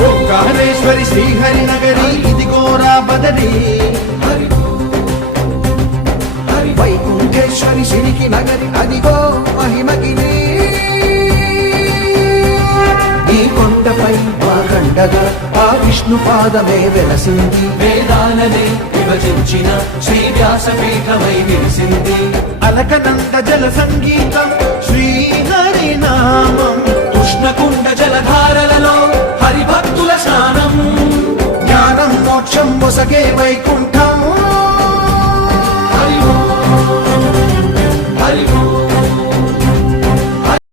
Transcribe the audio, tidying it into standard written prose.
ఓంకారేశ్వరి శ్రీహరి నగరి ఇదిగోరా బదరి వైకుంఠేశ్వరి సిరికి నగరి అదిగో మహిమగిరి ఈ కొండపై మా కండగా ఆ విష్ణు పాదమే వెలసింది వేదాలనే విభజించిన శ్రీ వ్యాసపీఠమై విరిసింది అలకనంద జల సంగీతం శ్రీహరి నామం కృష్ణకుండ జలధారలలో హరిభక్తుల స్నానం జ్ఞానం మోక్షం మొసగే వైకుంఠ